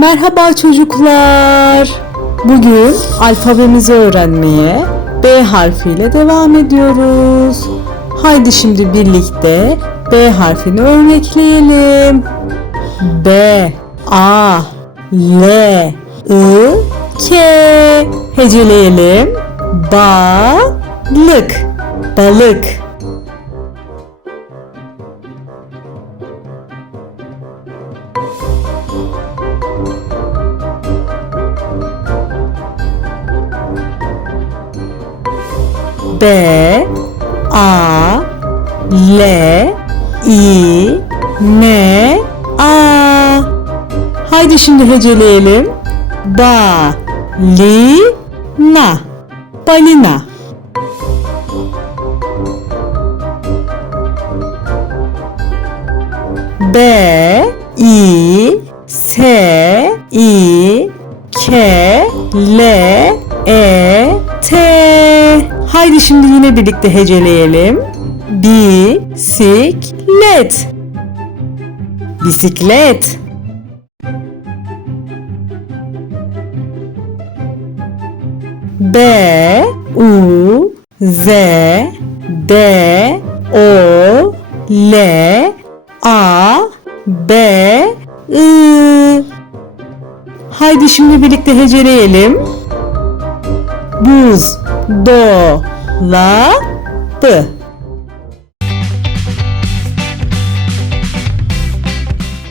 Merhaba çocuklar. Bugün alfabemizi öğrenmeye B harfiyle devam ediyoruz. Haydi şimdi birlikte B harfini örnekleyelim. B, A, L, I, K. Heceleyelim. Balık, balık. B A L I N A Haydi şimdi heceleyelim. Ba li na balina. B I S I K L E T Haydi şimdi yine birlikte heceleyelim. Bisiklet. Bisiklet. B U Z D O L A B I Haydi şimdi birlikte heceleyelim. Buz do la bı